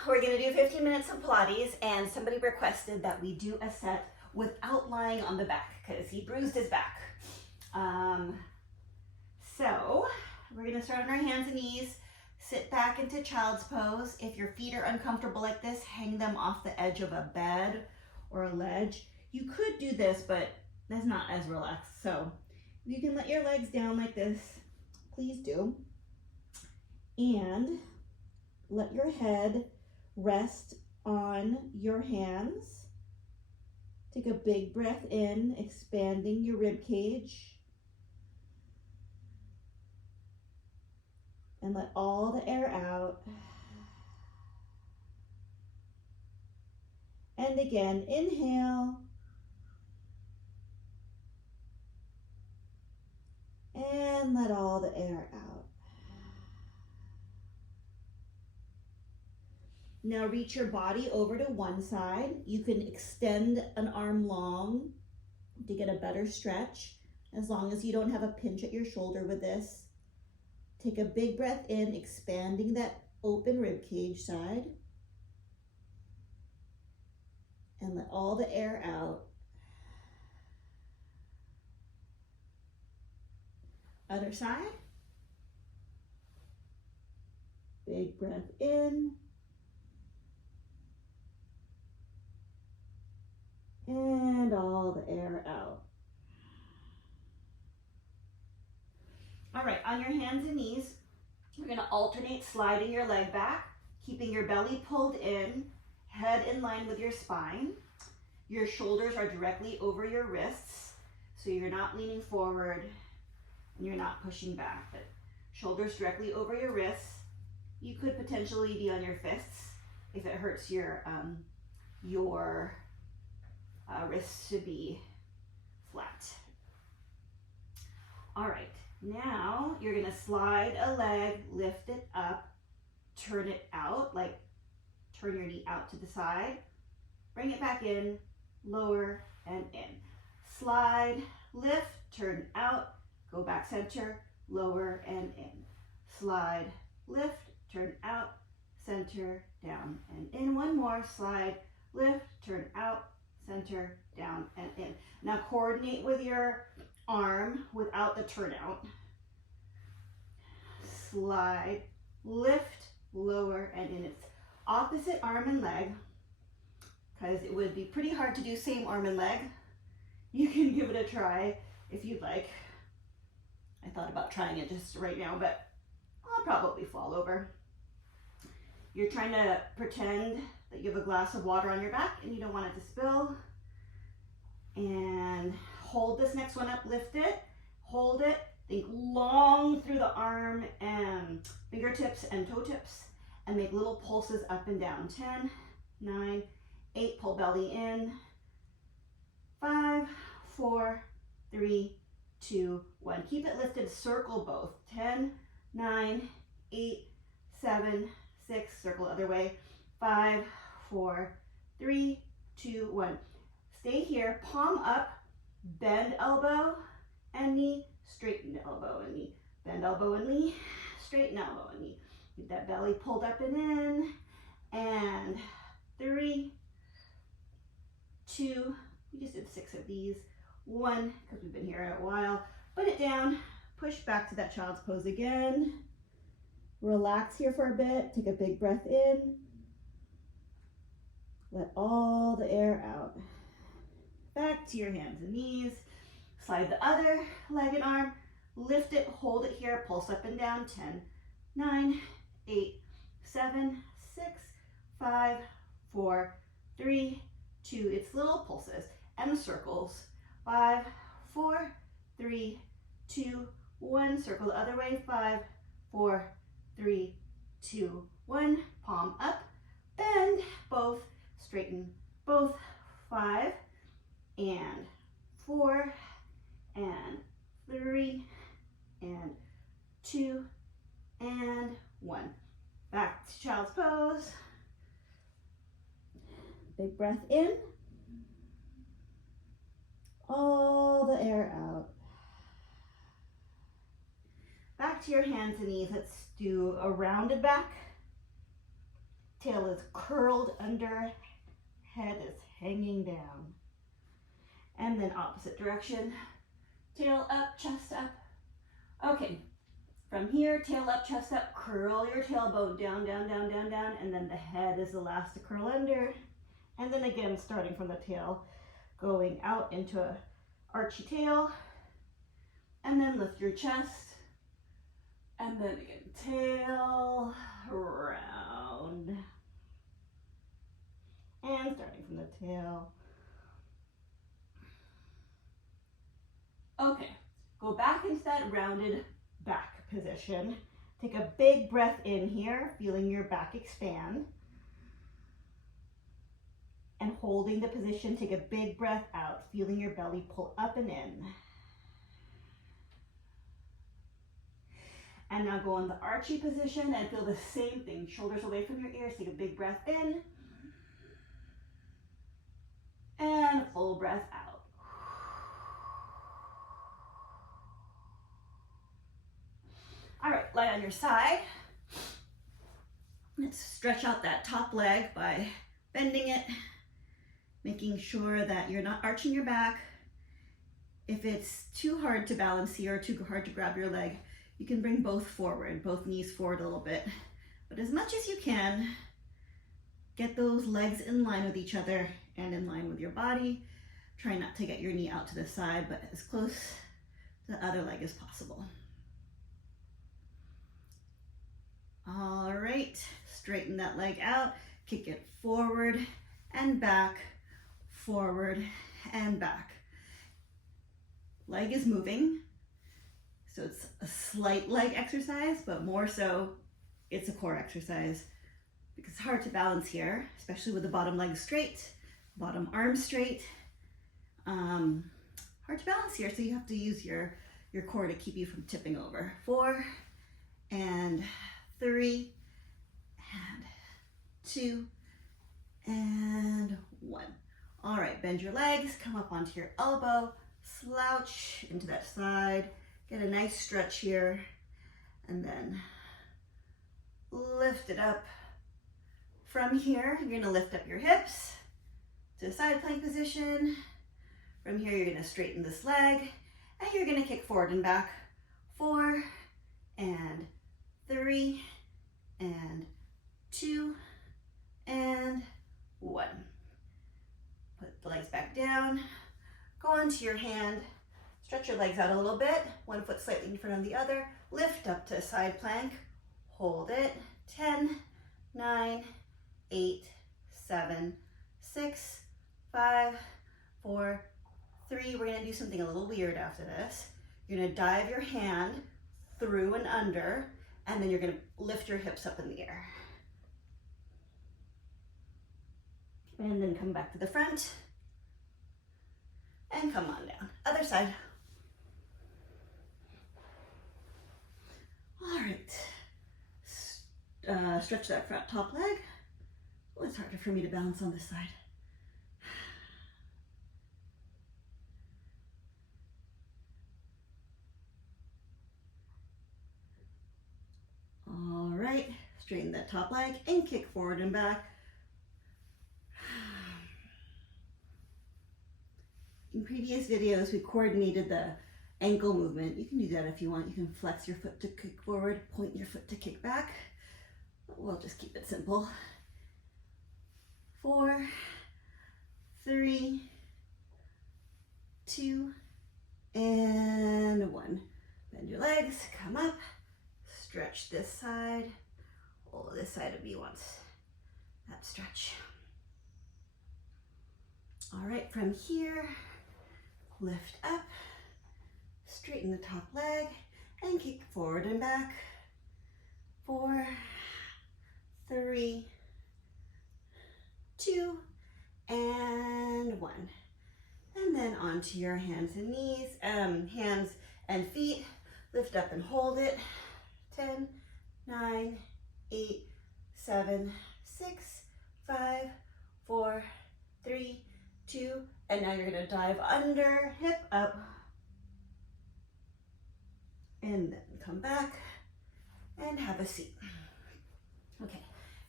we're gonna do 15 minutes of Pilates, and somebody requested that we do a set without lying on the back because he bruised his back. So we're gonna start on our hands and knees, sit back into child's pose. If your feet are uncomfortable like this, hang them off the edge of a bed or a ledge. You could do this, but that's not as relaxed. So you can let your legs down like this, please do. And let your head rest on your hands. Take a big breath in, expanding your rib cage. And let all the air out. And again, inhale. And let all the air out. Now reach your body over to one side. You can extend an arm long to get a better stretch, as long as you don't have a pinch at your shoulder with this. Take a big breath in, expanding that open rib cage side. And let all the air out. Other side. Big breath in. And all the air out. All right, on your hands and knees, you're gonna alternate sliding your leg back, keeping your belly pulled in, head in line with your spine. Your shoulders are directly over your wrists, so you're not leaning forward and you're not pushing back, but shoulders directly over your wrists. You could potentially be on your fists if it hurts your wrists to be flat. All right, now you're gonna slide a leg, lift it up, turn it out, like turn your knee out to the side, bring it back in, lower and in. Slide, lift, turn out, go back center, lower and in. Slide, lift, turn out, center, down and in. One more, slide, lift, turn out, center, down and in. Now coordinate with your arm without the turnout. Slide, lift, lower and in. It's opposite arm and leg, because it would be pretty hard to do same arm and leg. You can give it a try if you'd like. I thought about trying it just right now, but I'll probably fall over. You're trying to pretend that you have a glass of water on your back and you don't want it to spill. And hold this next one up, lift it, hold it, think long through the arm and fingertips and toe tips, and make little pulses up and down. 10, 9, 8, pull belly in. 5, 4, 3, 2, 1. Keep it lifted, circle both. 10, 9, 8, 7, 6, circle other way. 5, 4, 3, 2, 1. Stay here, palm up, bend elbow and knee, straighten elbow and knee. Bend elbow and knee, straighten elbow and knee. Get that belly pulled up and in. And 3, 2, we just did 6 of these. 1, because we've been here a while. Put it down, push back to that child's pose again. Relax here for a bit, take a big breath in. Let all the air out. Back to your hands and knees. Slide the other leg and arm, lift it, hold it here, pulse up and down. 10, 9, 8, 7, 6, 5, 4, 3, 2, it's little pulses and circles. 5, 4, 3, 2, 1, circle the other way. 5, 4, 3, 2, 1, palm up, bend both, straighten both. 5 and 4 and 3 and 2 and 1. Back to child's pose. Big breath in. All the air out. Back to your hands and knees. Let's do a rounded back. Tail is curled under, head is hanging down. And then opposite direction, tail up, chest up. Okay, from here, tail up, chest up, curl your tailbone down, down, down, down, down, and then the head is the last to curl under. And then again, starting from the tail, going out into a archy tail, and then lift your chest, and then again, tail, round, and starting from the tail. Okay, go back into that rounded back position. Take a big breath in here, feeling your back expand. And holding the position, take a big breath out, feeling your belly pull up and in. And now go in the archy position and feel the same thing. Shoulders away from your ears, take a big breath in. And full breath out. All right, lie on your side. Let's stretch out that top leg by bending it, making sure that you're not arching your back. If it's too hard to balance here, or too hard to grab your leg, you can bring both forward, both knees forward a little bit. But as much as you can, get those legs in line with each other and in line with your body. Try not to get your knee out to the side, but as close to the other leg as possible. All right, straighten that leg out, kick it forward and back, forward and back. Leg is moving, so it's a slight leg exercise, but more so it's a core exercise because it's hard to balance here, especially with the bottom leg straight, bottom arm straight. Hard to balance here, so you have to use your core to keep you from tipping over. 4 and 3 and 2 and 1. All right, bend your legs, come up onto your elbow, slouch into that side, get a nice stretch here, and then lift it up. From here, you're gonna lift up your hips to a side plank position. From here, you're gonna straighten this leg, and you're gonna kick forward and back. 4 and 3 and 2 and 1. Put the legs back down, go onto your hand, stretch your legs out a little bit, one foot slightly in front of the other, lift up to a side plank, hold it, 10, 9, 8, 7, 6, 5, 4, 3. We're gonna do something a little weird after this. You're gonna dive your hand through and under, and then you're gonna lift your hips up in the air. And then come back to the front and come on down. Other side. All right. Stretch that front top leg. Oh, it's harder for me to balance on this side. All right, straighten that top leg and kick forward and back. In previous videos, we coordinated the ankle movement. You can do that if you want. You can flex your foot to kick forward, point your foot to kick back. We'll just keep it simple. 4, 3, 2, and 1. Bend your legs, come up, stretch this side. Oh, this side of me wants that stretch. All right, from here, lift up, straighten the top leg, and kick forward and back. 4, 3, 2, and 1. And then onto your hands and knees, hands and feet. Lift up and hold it. 10, 9, 8, 7, 6, 5, 4, 3, 2, and now you're gonna dive under, hip up, and then come back and have a seat. Okay,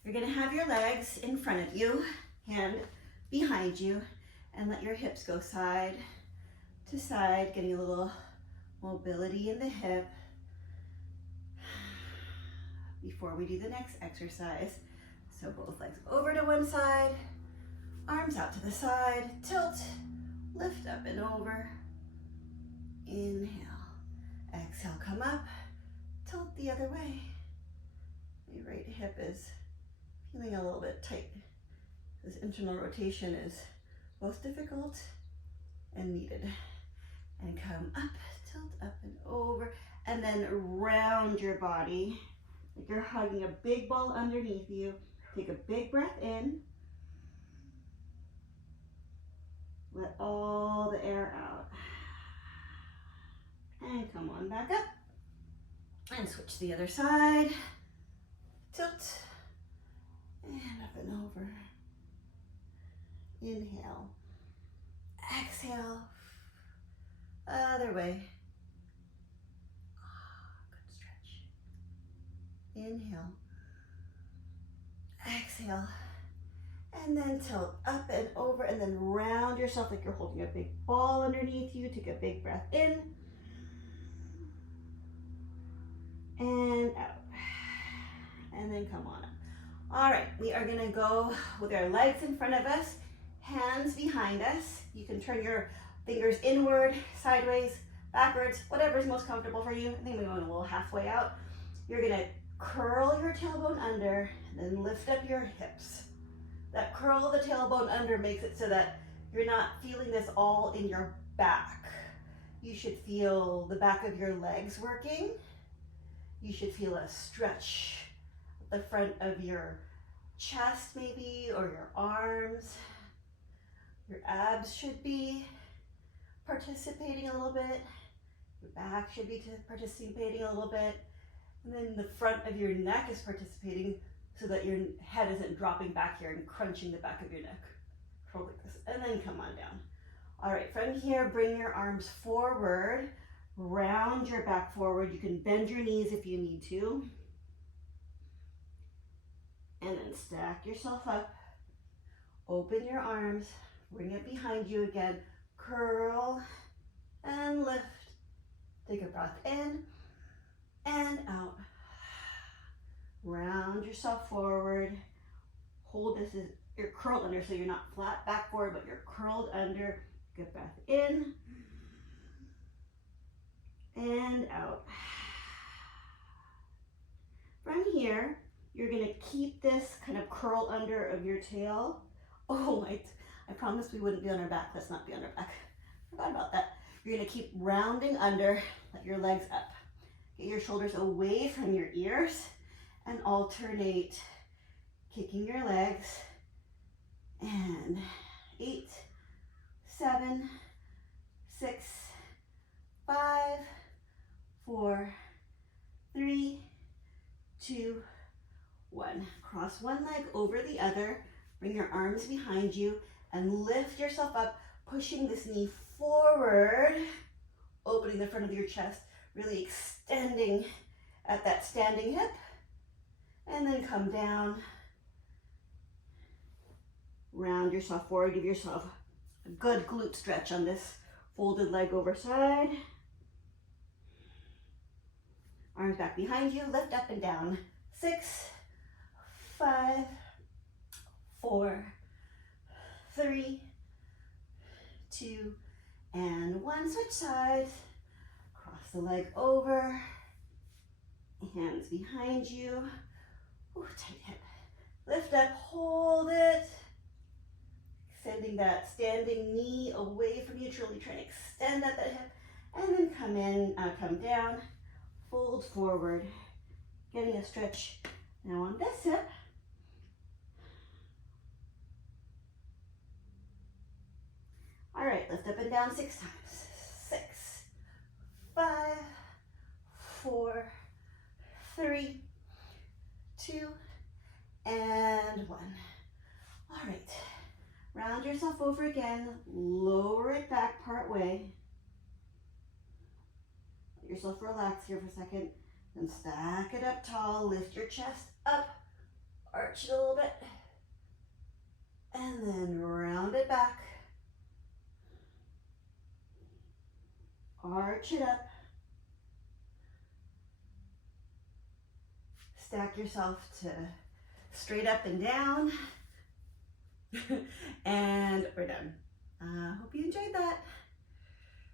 You're gonna have your legs in front of you, hand behind you, and let your hips go side to side, getting a little mobility in the hip before we do the next exercise. So both legs over to one side, arms out to the side, tilt, lift up and over, inhale, exhale, come up, tilt the other way. Your right hip is feeling a little bit tight. This internal rotation is both difficult and needed. And come up, tilt up and over, and then round your body like you're hugging a big ball underneath you. Take a big breath in. Let all the air out. And come on back up. And switch to the other side. Tilt. And up and over. Inhale. Exhale. Other way. Good stretch. Inhale. Exhale. And then tilt up and over, and then round yourself like you're holding a big ball underneath you. Take a big breath in. And out. And then come on up. All right, we are gonna go with our legs in front of us, hands behind us. You can turn your fingers inward, sideways, backwards, whatever is most comfortable for you. I think we're going a little halfway out. You're gonna curl your tailbone under, and then lift up your hips. That curl of the tailbone under makes it so that you're not feeling this all in your back. You should feel the back of your legs working. You should feel a stretch at the front of your chest maybe, or your arms. Your abs should be participating a little bit. Your back should be participating a little bit. And then the front of your neck is participating so that your head isn't dropping back here and crunching the back of your neck. Curl like this, and then come on down. All right, from here, bring your arms forward, round your back forward. You can bend your knees if you need to. And then stack yourself up. Open your arms, bring it behind you again. Curl and lift. Take a breath in and out. Round yourself forward. Hold this as you're curled under, so you're not flat back forward, but you're curled under. Good breath in and out. From here, you're gonna keep this kind of curl under of your tail. Oh, I promised we wouldn't be on our back. Let's not be on our back. Forgot about that. You're gonna keep rounding under, let your legs up. Get your shoulders away from your ears and alternate kicking your legs. And 8, 7, 6, 5, 4, 3, 2, 1. Cross one leg over the other. Bring your arms behind you and lift yourself up, pushing this knee forward, opening the front of your chest, really extending at that standing hip. And then come down. Round yourself forward. Give yourself a good glute stretch on this folded leg over side. Arms back behind you. Lift up and down. 6, 5, 4, 3, 2, and 1. Switch sides. Cross the leg over. Hands behind you. Ooh, tight hip. Lift up, hold it. Extending that standing knee away from you, truly trying to extend at that hip. And then come in, come down, fold forward. Getting a stretch now on this hip. All right, lift up and down 6 times. 6, 5, 4, 3, 2, and 1. All right, round yourself over again, lower it back part way. Let yourself relax here for a second, then stack it up tall, lift your chest up, arch arch it a little bit. And then round it back. Arch it up. Stack yourself to straight up and down. And we're done. Hope you enjoyed that.